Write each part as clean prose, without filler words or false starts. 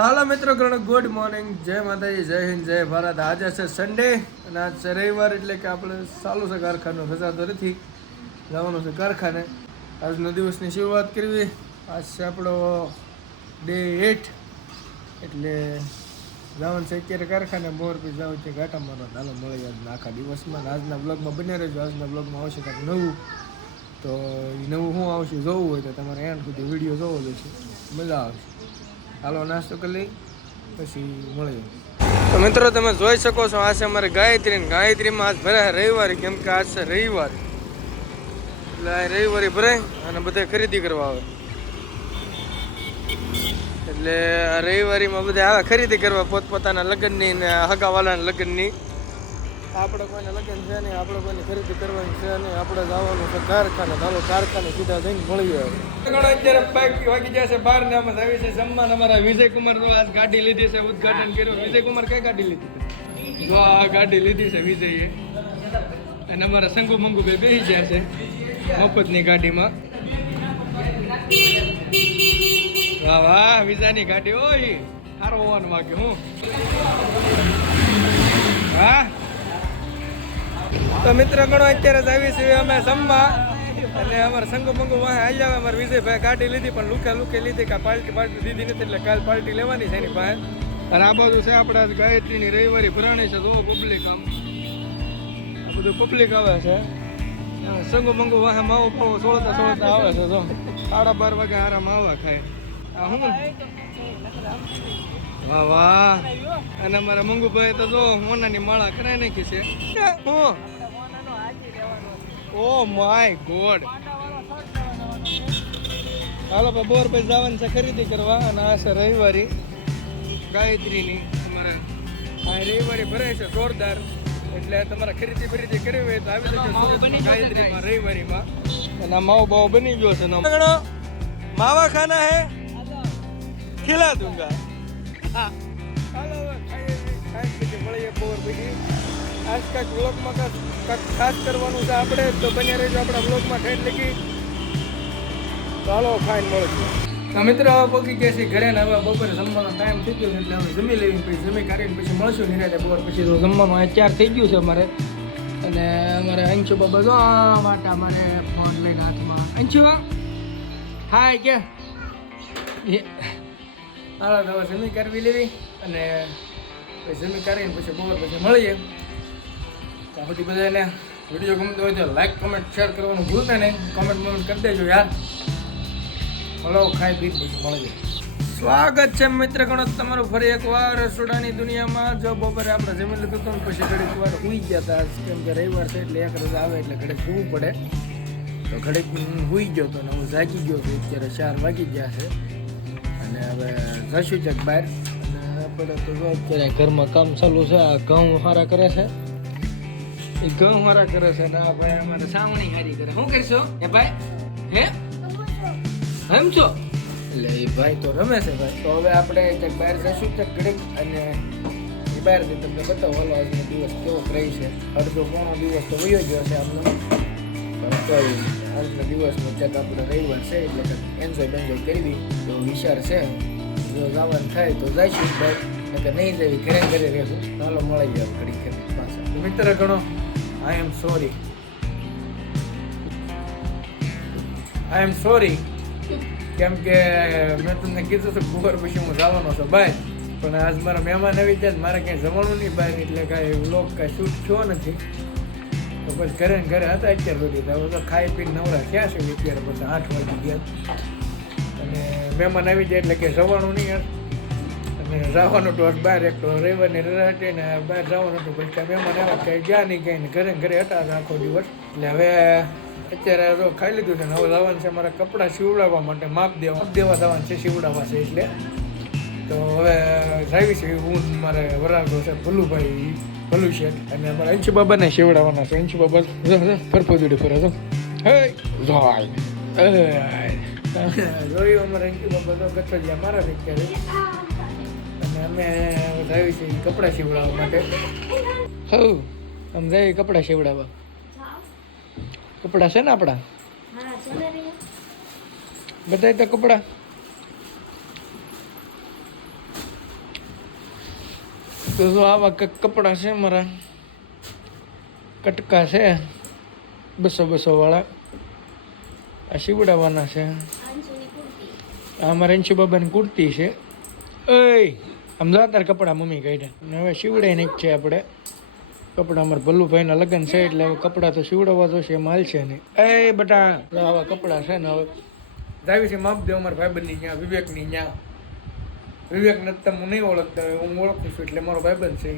હાલો મિત્રો, good morning, જય માતાજી, જય હિન્દ, જય ભારત. આજે છે સન્ડે અને આજ છે રવિવાર, એટલે કે આપણે ચાલુ છે કારખાનું, રજા તો નથી, જવાનું છે કારખાને. આજનો દિવસની શરૂઆત કરવી. આજ છે આપણો ડે 8, એટલે જવાનું છે અત્યારે કારખાને. મોરબી જવું છે ઘાટા મારવા. હાલો મળી આજના આખા દિવસમાં. આજના બ્લોગમાં બને રહેજો. આજના બ્લોગમાં આવશે કાંઈક નવું, તો એ નવું શું આવશે જોવું હોય તો તમારે એન્ડ સુધી વિડીયો જોવો જોઈશે, મજા આવશે. હાલો નાસ્તો કરી લઈ પછી મળીએ. તો મિત્રો તમે જોઈ શકો છો, આ છે અમારે ગાયત્રીમાં આજ ભરાય રવિવારે, કેમ કે આજ છે રવિવાર, એટલે આ રવિવારે ભરાય અને બધા ખરીદી કરવા આવે. એટલે આ રવિવારીમાં બધા આવે ખરીદી કરવા પોતપોતાના લગ્નની ને હગાવાલાના લગ્નની. આપણે કોઈને લગ્ન છે નહીં, આપણે કોઈને ખરીદી કરવાની છે નહીં, આપણે જવાનું છે કારખાને. ચાલો કારખાને સીધા જઈને મળી આવે. અત્યારે વાગી જશે 12 ને આમાં આવી છે જમવાના. અમારા વિજયકુમાર તો આજ ગાડી લીધી છે, ઉદઘાટન કર્યું. વિજયકુમાર કઈ ગાડી લીધી? જો આ ગાડી લીધી છે વિજયે, અને અમારા શંકુ મંગુ ભાઈ બેસી જાય છે મફતની ગાડીમાં. વાહ વાહ, વિજાની ગાડી હોય સારો હોવાનું વાગે. હું હા તો મિત્ર ગણો અત્યારે જ આવી છીએ અમે જમવા, અને અમારે શંકુ મંગુ વાહે આવી આવે. અમારે વિજયભાઈ ગાડી લીધી, પણ લુકે લીધી, કાં પાર્ટી દીધી નથી, એટલે કાલ પાર્ટી લેવાની છે એની પાસે. અને આ બાજુ છે આપણે ગાયત્રીની રવિવારી ભરાણી છે. જો પબ્લિક, આમ આ બધું પબ્લિક આવે છે. શંકુ મંગુ વાહે માવો પાવો સોળતા આવે છે. જો 12:30 વાગે આરામ આવા ખાય. આ હું વાહ વાહ. અને અમારા મંગુભાઈ તો જો મોનાની માળા કરાઈ નાખી છે. હું ઓ માય ગોડ. હાલો ભાઈ, બોર ભાઈ જવાનું છે ખરીદી કરવા. અને આ છે રવિવારી ગાયત્રીની. અમારે આ રવિવારી ભરાય છે જોરદાર, એટલે તમારે ખરીદી કરવી હોય તો આવી જજો ગાયત્રીમાં રવિવારીમાં. અને આ માવો બાવો બની ગયો છે. માવા ખાના હે ખીલા દૂંગા. હાલો ખાઈ મળીએ બોર પછી. આજ કાંઈક બ્લોગમાં કાંઈક ખાસ કરવાનું છે આપણે, તો બન્યા રહેજો આપણા બ્લોગમાં. ઠેઠ લખી તો હાલો ખાઈને મળશું. તો મિત્ર હવે પહોંચી ગયા છીએ ઘરે ને. હવે બપોરે જમવાનો ટાઈમ થઈ ગયો છે, એટલે હવે જમી લેવી. પછી જમી કાઢીને પછી મળશું નિરાતે બોર પછી. તો જમવાનું અત્યાર થઈ ગયું છે અમારે. અને અમારે અંશુ બાબા જો આ માટે અમારે ફોન લઈને હાથમાં. અંશુ હાય કે હાલો તો હવે જમી કરવી લેવી, અને પછી જમી કાઢીને પછી બોર પછી મળીએ. તો બધી બધાને વિડીયો ગમતો હોય તો લાઈક કમેન્ટ શેર કરવાનું ભૂલતા નહીં. કમેન્ટ કરી દેજો યાર. હલો ખાઈ પી પછી મળીએ. સ્વાગત છે મિત્ર ગણો તમારું ફરી એકવાર રસોડાની દુનિયામાં. જો બપોરે આપણે જમી લીધું હતું, પછી ઘડીક વાર સૂઈ ગયા હતા, કેમ કે રવિવાર છે એટલે એક રજા આવે એટલે ઘડીક સૂવું પડે. તો ઘડીક સૂઈ ગયો હતો ને હું જાગી ગયો છું. અત્યારે 4 વાગી ગયા છે, અને હવે જશું છે બહાર. અને આપણે તો અત્યારે ઘરમાં કામ ચાલુ છે. આ ઘઉં સારા કરે છે, એ ઘઉં સારા કરે છે. ને આ ભાઈ અમારે સાવણી હારી કરે. શું કરશો એ ભાઈ? હે એમ છો? એટલે એ ભાઈ તો રમે છે ભાઈ. તો હવે આપણે કંઈક બહાર જશું છે ઘડીક, અને એ બહારથી તમને બતાવો હાલો આજનો દિવસ કેવો રહી છે. અડધો પોણો દિવસ તો વયો ગયો છે આમનો, પણ તો આજનો દિવસનો ચેક આપણે રવિવાર છે એટલે કંઈક એન્જોય કરવી તો વિચાર છે. જો જવાનું થાય તો જઈશું ભાઈ, નકર નહીં જવી ઘરે રહેશું. ચાલો મળી જાવ ઘડી પાછા. મિત્ર ગણો આઈ એમ સોરી કેમ કે મેં તમને કીધું હતું બપોર પછી હું જવાનો છું બહાર, પણ આજ મારા મહેમાન આવી જાય, મારે ક્યાંય જવાનું નહીં બહાર, એટલે કાંઈ વ્લોગ કાંઈ શૂટ થયો નથી. તો પછી ઘરે હતા અત્યાર સુધી. હવે તો ખાઈ પીને નવરા ક્યાં છે અત્યારે, પછી 8 વાગી ગયા. અને મહેમાન આવી જાય એટલે કે જવાનું નહીં યાર. અને જવાનું તો બહાર એક તો રવિવારની રજા હતી ને બહાર જવાનું હતું. પછી કાંઈ મહેમાન આવ્યા કંઈ ગયા નહીં, કંઈ ઘરે હતા આખો દિવસ. એટલે હવે અત્યારે તો ખાઈ લીધું છે ને હવે જવાનું છે મારા કપડાં સીવડાવવા માટે. માપ દેવા જવાનું છે, સીવડાવવા છે એટલે. તો હવે જાવી છે હું મારે વરાગો છે ભલુ શેઠ, અને અમારા અંશુ બાબાને સીવડાવવાના છે. અંશુ બાબા ફરફો જોડે ફરે છો. હે જોયું અમારા અંશુ બાબા તો ગઠડિયા મારા છે અત્યારે. અને અમે જાવી છીએ કપડાં સીવડાવવા માટે. આમ જાય કપડાં સીવડાવવા. કપડા છે ને આપણા બધા તો કપડા તો જો આવા કંઈક કપડાં છે મારા, કટકા છે 200 વાળા, આ સીવડાવવાના છે. આ અમારા અંશુ બાબાની કુર્તી છે. ઓય સમજા તાર કપડાં મમ્મી કાઢ્યા. હવે સીવડાઈને જ છે આપણે કપડાં. અમારા ભલ્લુભાઈના લગ્ન છે એટલે હવે કપડાં તો સીવડાવવા જોશે, એમ હાલ છે નહીં. એ બટા આવા કપડાં છે ને હવે જાવી છે માપ દે અમારા ભાઈબંધની ત્યાં, વિવેકની ત્યાં. વિવેકને તમે નહીં ઓળખતા હોય, હું ઓળખું છું એટલે મારો ભાઈબંધ છે.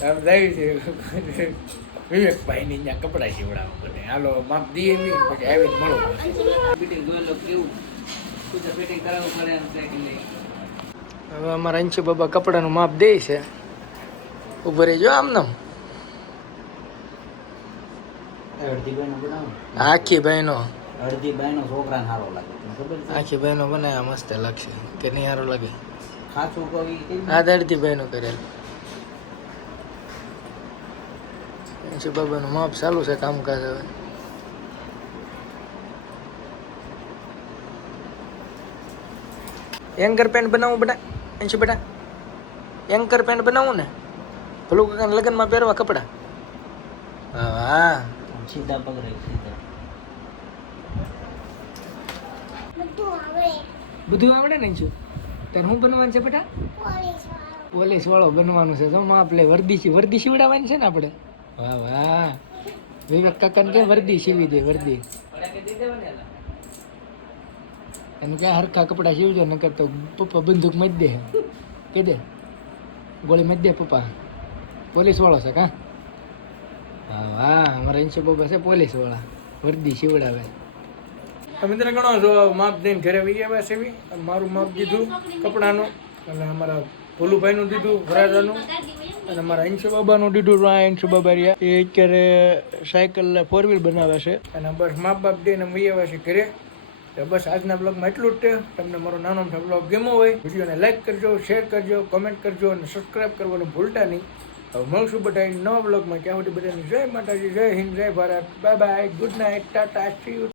જાવી છે વિવેકભાઈની ત્યાં કપડાં સીવડાવવા બને. હાલો માપ દઈએ પછી આવીને મળો. હવે અમારા અંશુ બાબા કપડાનું માપ દે છે. ઉભો રહેજો આમ નામ. આખી બહેનો અડધી બહેનો છોકરાને સારો લાગે, આખી બહેનો બનાવ્યા મસ્ત લાગશે કે નહીં? સારું લાગે. ખાસું કવિ આ અડધી બહેનો કરેલ. અંશુ બાબાનું માપ ચાલુ છે કામકાજ. હવે એન્કર પેન્ટ બનાવું બેટા, અંશુ બેટા એન્કર પેન્ટ બનાવું ને, ભલું કાકાના લગ્નમાં પહેરવા કપડા. હા સીધા પગ રહે, સીધા બધું આવડે ને અંશુ? તારે શું બનવાનું છે બેટા? પોલીસ વાળો બનવાનું છે. તો માપ લે, વર્દી સીવડાવવાની છે ને આપણે. વાહ વાહ, વિવેક કાકાને કે વર્દી સીવી દે, વર્દી. એનું ક્યાં હરખા કપડા સીવજો, નકર તો પપ્પા બંદૂક મત દે. કે દે ગોળી મત દે પપ્પા. પોલીસ વાળો છે કા? હા વાહ, અમારા અંશુ બાબા છે પોલીસ વાળા, વર્દી સીવડાવે. મિત્ર ગણો છો માપ દઈને ઘરે વહી આવ્યા છે. મારું માપ દીધું કપડાનું, અને અમારા ભોલુભાઈનું દીધું વરાજાનું, અને અમારા અંશુ બાબાનું દીધું. અંશુ બાબા રહ્યા એ અત્યારે સાયકલ 4 વ્હીલ બનાવે છે. અને બસ માપ બાપ દઈને વહી આવ્યા છે ઘરે. તો બસ આજના બ્લોગમાં એટલું જ છે. તમને મારો નાનો મોટો બ્લોગ ગમ્યો હોય, વિડીયોને લાઈક કરજો, શેર કરજો, કોમેન્ટ કરજો અને સબસ્ક્રાઈબ કરવાનું ભૂલતા નહીં. હવે મળશું બધા નવા બ્લોગમાં. ત્યાં સુધી બધાની જય માતાજી, જય હિન્દ, જય Bharat, bye bye, good night, Tata, C you.